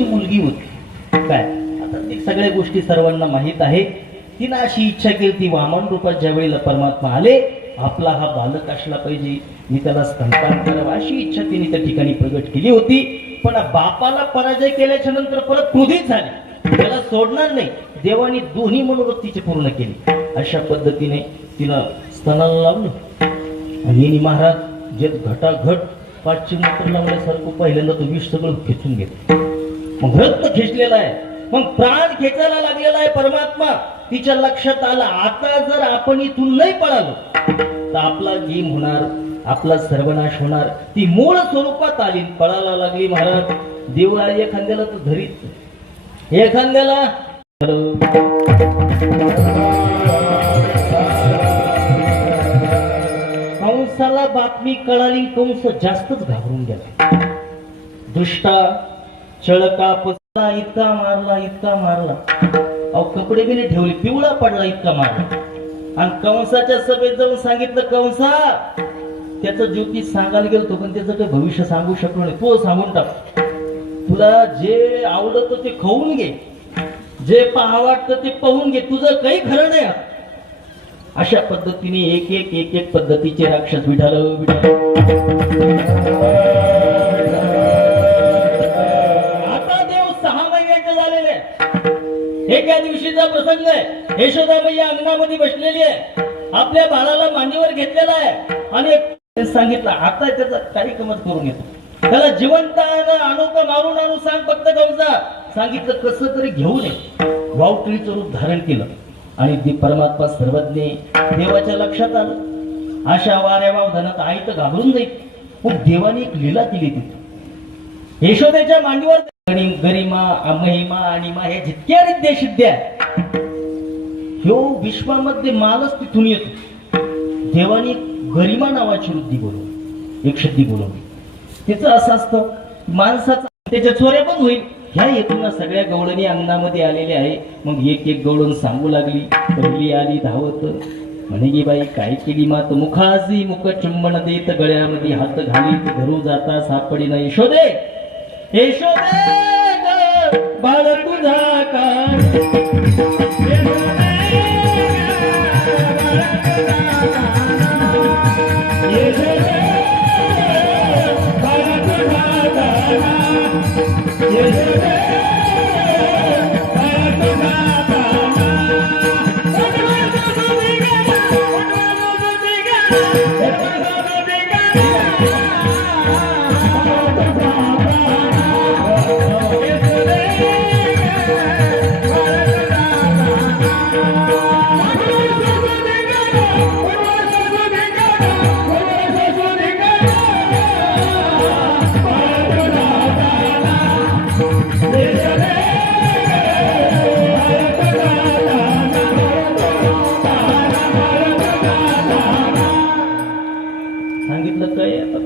मुलगी होती काय. आता ते सगळ्या गोष्टी सर्वांना माहित आहे. तिनं अशी इच्छा केली ती वामन रूपात ज्या वेळेला परमात्मा आले आपला हा बालक असला पाहिजे मी त्याला स्तनपान करावं अशी इच्छा तिने त्या ठिकाणी प्रगट केली होती. पण बापाला पराजय केल्याच्या नंतर परत क्रोधित झाली त्याला सोडणार नाही. देवाने दोन्ही मनोवृत्तीचे पूर्ण केली. अशा पद्धतीने तिनं स्तनाला लावलं आणि महाराज जे घटाघट पाचशे मीटर लावल्यासारखं पहिल्यांदा तो विष सगळं खेचून घेत. मग रक्त खेचलेला आहे. मग प्राण खेचायला लागलेला आहे परमात्मा. तिच्या लक्षात आलं आता जर आपण इथून नाही पळालो तर आपला गेम होणार आपला सर्वनाश होणार. ती मूळ स्वरूपात आली पळायला लागली. महाराज देव एखाद्याला तर धरीत एखाद्याला कंसाला बातमी कळाली. कंस जास्तच घाबरून गेला. दुष्टा चळका पसला इतका मारला अहो कपडे बिने ठेवले पिवळा पडला इतका मारला. आणि कंसाच्या सभेत जाऊन सांगितलं कंसा त्याचं ज्योतिष सांगायला गेलो पण त्याचं काही भविष्य सांगू शकलो नाही. तो सांगून टाक तुला जे आवडत ते खाऊन घे जे पहा वाटतं ते पाहून घे तुझं काही खरं नाही. अशा पद्धतीने एक एक पद्धतीचे राक्षस विठाल आता देव 6 महिन्याचे झालेले. एका दिवशीचा प्रसंग आहे. यशोदा मैया अंगणामध्ये बसलेली आहे. आपल्या बाळाला मांडीवर घेतलेला आहे आणि सांगितलं आता त्याचा कार्यक्रमच करून येतो. त्याला जिवंत आणू का मारून आणू सांग फक्त कंसा. सांगितलं कसं तरी घेऊन ये. वावटळीचं रूप धारण केलं आणि परमात्मा सर्वज्ञ देवाच्या लक्षात आलं. अशा वाऱ्या वावधानात आई तर घाबरून जाईल. पण देवाने एक लीला केली तिथे यशोदेच्या मांडीवर गरिमा महिमा आणि मा हे जितक्या रिद्या सिद्ध्या ह्यो विश्वामध्ये मालच तिथून येतो. देवाने गरिमा नावाची वृत्ती बोलवली एक शब्दी बोलवली. तिचं असं असतं माणसाचा त्याच्या चोऱ्या पण होईल. ह्या येथून सगळ्या गवळणी अंगणामध्ये आलेले आहे. मग एक गवळण सांगू लागली. पहिली आली धावत म्हणे की बाई काय केली मात मुखासी मुख चुंबन देत गळ्यामध्ये हात घालीत घरू जाता सापडी नाही. यशोदे यशोदे बाळ तुझा काय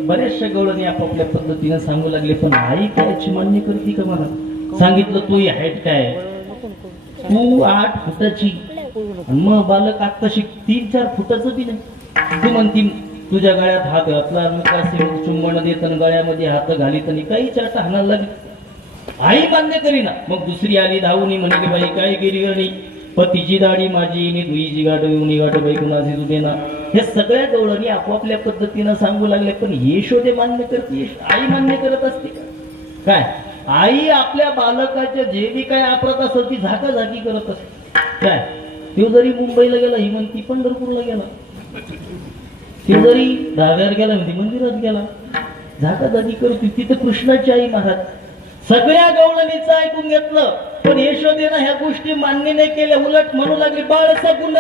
बऱ्याचशा गवळणी आपापल्या पद्धतीने सांगू लागले. पण आई कायची मान्य करते का मला. सांगितलं तू हाईट काय तू 8 फुटाची मग बालक आत्ताशी 3-4 फुटाचं बी नाही. तू म्हणती तुझ्या गळ्यात हात घातला मुखाशी चुंबन देत गळ्यामध्ये हात घालीत आणि काही चाट हाणायला लागली. आई मान्य करीना. मग दुसरी आली धावून म्हणे की बाई काय गेली आणि पतीची दाढी माझी दुईची गाठ बाई कुणाची तुझे ना. हे सगळ्या गवळणी आपापल्या पद्धतीनं सांगू लागले. पण यशोदे मान्य करते आई मान्य करत असते काय. आई आपल्या बालकाच्या जे बी काय आपरत असेल ती झाकाझाकी करत असते काय. तो जरी मुंबईला गेला ही म्हणती पंढरपूरला गेला. ती जरी धाब्यावर गेला म्हणती मंदिरात गेला. झाकाझाकी करते. तिथं कृष्णाची आई महाराज सगळ्या गवळणीचं ऐकून घेतलं. पण यशोदेनं ह्या गोष्टी मान्य नाही केल्या. उलट म्हणू लागली बाळ सगुण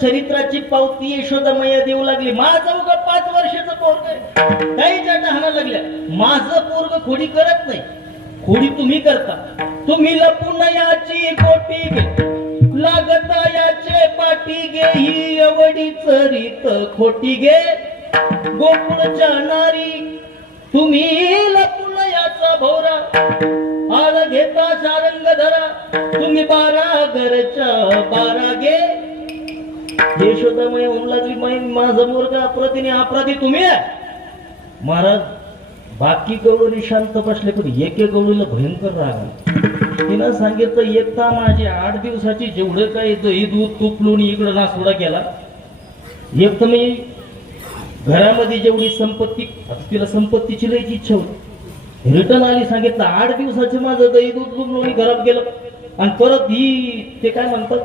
चरित्राची पावती यशोदामय्या देऊ लागली. माझं उगा 5 वर्षाचं पोरग आहे, काहीच्या हाना लागल्या. माझं पोरग खोडी करत नाही, खोडी तुम्ही करता. तुम्ही लपून याची कोटी घे, लागता याचे पाठी घे, ही एवढीच रीत खोटी घे. गोकुळच्या नारी तुम्ही लपून याचा भोरा, आळ घेता सारंग धरा, तुम्ही 12 घरच्या 12 घे. यशोदामय होऊन लागली, माझा मुलगा अपराधी अपराधी तुम्ही आहे. महाराज बाकी गवळणी शांत बसले, पण एक गवळीला भयंकर राग आला. तिनं सांगितलं, एकता माझी 8 दिवसाची जेवढं काही दही दूध तूप लोणी इकडं नासोडा केला. एक तर मी घरामध्ये जेवढी संपत्ती, तिला संपत्तीची लयची इच्छा होती, रिटर्न आली. सांगितलं 8 दिवसाचे माझं दही दूध तूप लोणी घरात गेलं. आणि परत ही ते काय म्हणतात,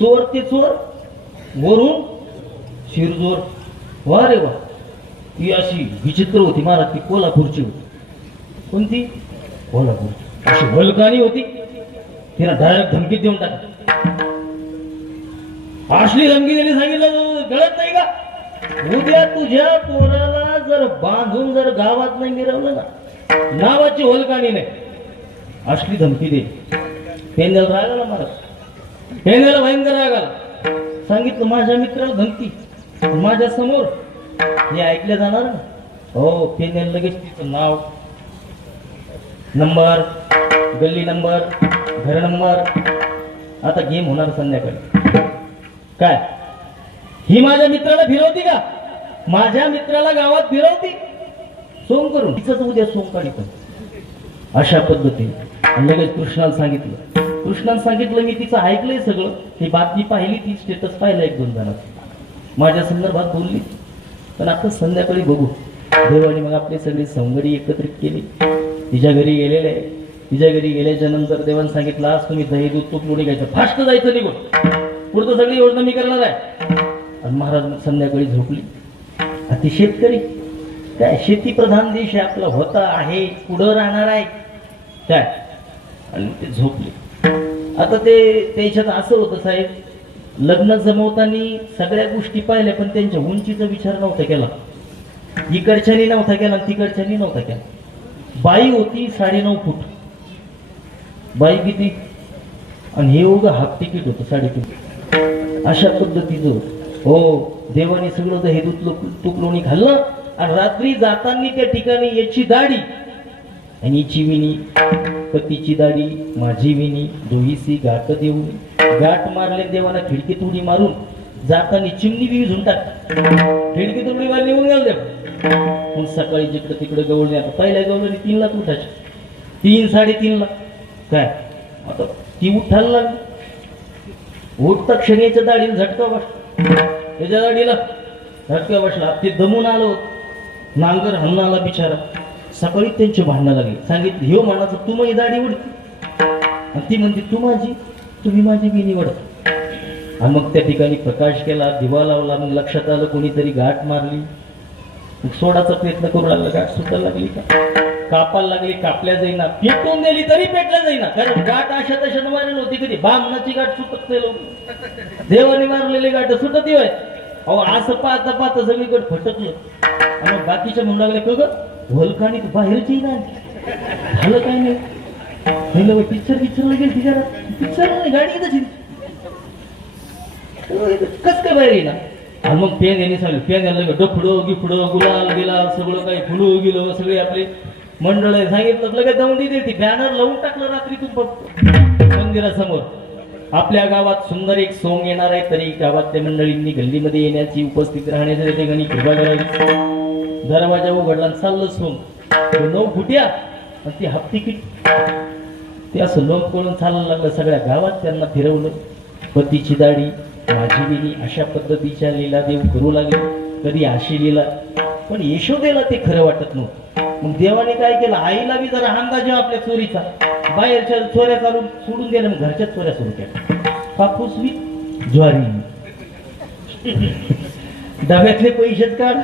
चोर ते चोर, वरून शिरजोर. वा रे वा, ती अशी विचित्र होती महाराज. ती कोल्हापूरची होती. कोणती? कोल्हापूरची. अशी वल्कानी होती. तिला डायरेक्ट धमकी देऊन टाकली. असली धमकी दिली, सांगितलं कळत नाही का, उद्या तुझ्या पोराला जर बांधून जर गावात नाही मिरवलं ना, नावाची होलकाणी नाही. असली धमकी दे. पेंद्याला राग आला महाराज, पेंद्याला भयंकर राग आला. सांगितलं माझ्या मित्राला धमकी माझ्या समोर, हे ऐकलं जाणार ना. हो, पेंद्याला लगेच तिचं नाव, नंबर, गल्ली नंबर, घर नंबर. आता गेम होणार संध्याकाळी. काय ही माझ्या मित्राला फिरवती का? माझ्या मित्राला गावात फिरवती सोंग करून, तिचं उद्या सोंग काढी. पण अशा पद्धतीने लगेच कृष्णाला सांगितलं मी तिचं ऐकलंय सगळं, ही बातमी पाहिली, ती स्टेटस पाहिलं 1-2 जणांचं, माझ्या संदर्भात बोलली. पण आता संध्याकाळी बघू. देवाने मग आपली सगळी सवंगडी एकत्रित केली, तिच्या घरी गेलेले आहे. तिच्या घरी गेल्याच्या नंतर देवाने सांगितलं, आज तुम्ही दही दूध तूप लोणी घ्यायचं, फास्ट जायचं निघून, पुढचं सगळी योजना मी करणार आहे. आणि महाराज मग संध्याकाळी झोपली. ती शेतकरी काय, शेती प्रधान देश आहे आपला, होता आहे, पुढं राहणार आहे काय. आणि ते झोपले. आता ते त्याच्यात असं होतं साहेब, लग्न जमवताना सगळ्या गोष्टी पाहिल्या, पण त्यांच्या उंचीचा विचार नव्हता केला. इकडच्यानी नव्हता केला, तिकडच्यानी नव्हता केला. बाई होती 9.5 फूट, बाई किती, आणि हे उगा हाफ तिकीट होतं 3.5. अशा पद्धतीचं होतं. हो, देवाने सगळं दही दूध तूप लोणी खाल्लं. आणि रात्री जाताना त्या ठिकाणी याची दाढी आणि हिची विणी, पतीची दाढी, माझी विणी, दोहीसी गाठ देऊन गाठ मारले देवाला. खिडकीत उडी मारून जाताना चिमणी बी विझून टाक, खिडकीत उडी मारली निघून गेल दे. मग सकाळी जिकडं तिकडं गवळणी, आता पहिल्या गवळणी 3 ला उठायची, 3-3:30 ला काय. आता ती उठायला लागली. उठता क्षणीच्या दाढीला झटका बसला, त्याच्या दाढीला झटका बसला. ते दमून आलो, नांगर हन्ना आला बिचारा. सकाळी त्यांची भांडणं लागली. सांगितलं, ह्यो म्हणाचं तू माझी दाढी उडती, आणि ती म्हणते तू माझी, तुम्ही माझी मी निवडत. आणि मग त्या ठिकाणी प्रकाश केला, दिवा लावला. मग लक्षात आलं कोणीतरी गाठ मारली. मग सोडाचा प्रयत्न करू लागला, गाठ सुटायला लागली का, कापायला लागली, कापल्या जाईना, पेटून दिली तरी पेटल्या जाईना. कारण गाठ अशा तशानं मारली होती. कधी बामणाची गाठ सुटत नाही, लोक देवाने मारलेली गाठ सुटत होय. अहो असं पाहता पाहता सगळीकडे फटकलं. आणि मग बाकीच्या म्हणू लागले, का ग होलकाणी बाहेरची ना, झालं काय नाही. पिक्चरला गेली जरा, पिक्चर गाडी येतच कस काय बाहेर येईना. आणि मग पेन यांनी सांगितलं, पेन यायला डफडं गिफडं गुलाल गिलाल सगळं काही फुलं गेलं, सगळे आपले मंडळ सांगितलं. लगेच दौंडी देते, बॅनर लावून टाकलं रात्रीतून मंदिरासमोर. आपल्या गावात सुंदर एक सोंग येणार आहे, तरी गावातल्या मंडळींनी गल्लीमध्ये येण्याची, उपस्थित राहण्याची ठिकाणी कृपा करावी. दरवाजा उघडला, चाललं सोंग. 9 फुट्या आणि ती हाफ तिकीट. ते असं लोक करून चालायला लागलं. सगळ्या गावात त्यांना फिरवलं. पतीची दाढी, माझी विणी, अशा पद्धतीच्या लीला देव करू लागले. कधी अशी लीला, पण यशोदेला ते खरं वाटत नव्हतं. मग देवाने काय केलं, आईला बी जरा अंदाज आपल्या चोरीचा, बाहेरच्या चोऱ्या चालून सोडून दिल्या. मग घरच्या चोऱ्या सुरू केल्या. कापूस बी, ज्वारी, डब्यातले पैसेच काढ,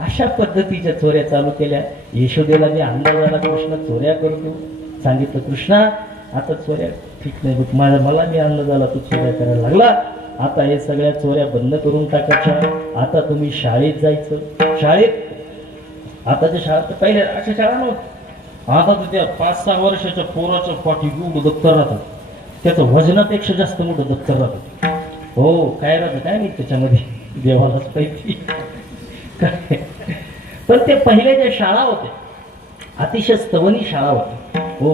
अशा पद्धतीच्या चोऱ्या चालू केल्या. यशोदेला बी अंदाज आला, कृष्ण चोऱ्या करतो. सांगितलं, कृष्णा आता चोऱ्या ठीक नाही बघ, मला बी अंदाज आला, तू चोऱ्या करायला लागला. आता हे सगळ्या चोऱ्या बंद करून टाकायच्या. आता तुम्ही शाळेत जायचं. शाळेत आताच्या शाळेत तर पहिले अशा शाळा नव्हत्या. आता तर त्या 5-6 वर्षाच्या पोराच्या पाठी एवढं दप्तर राहतात. त्याचं वजनापेक्षा जास्त मोठं दप्तर राहतं. हो, काय राहतं काय नाही त्याच्यामध्ये, देवालाच माहिती काय. पण ते पहिले ज्या शाळा होत्या अतिशय स्तवनी शाळा होत्या. हो,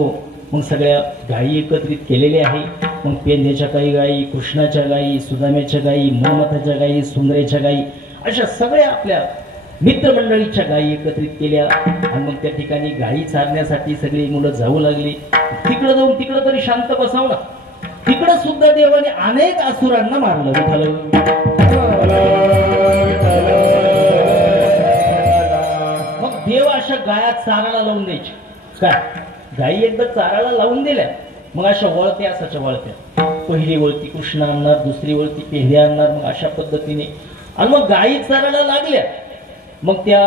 मग सगळ्या गायी एकत्रित केलेल्या आहे. मग पेंद्याच्या काही गायी, कृष्णाच्या गायी, सुदाम्याच्या गायी, मन्मथाच्या गायी, सुंदरेच्या गायी, अशा सगळ्या आपल्या मित्रमंडळीच्या गायी एकत्रित केल्या. आणि मग त्या ठिकाणी गायी चारण्यासाठी सगळी मुलं जाऊ लागली. तिकडं जाऊन तिकडं तरी शांत बसावं ना. तिकडं सुद्धा देवाने अनेक असुरांना मारलं. मग देव अशा गाया चाराला लावून द्यायची. काय गायी एकदा चाराला लावून दिल्या, मग अशा वळत्या असाच्या वळत्या. पहिली वळती कृष्ण आणणार, दुसरी वळती पेंढ्या आणणार, मग अशा पद्धतीने. आणि मग गायी चाराला लागल्या. मग त्या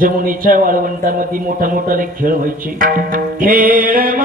जमुनेच्या वाळवंटामध्ये मोठा मोठाले खेळ व्हायचे. खेळ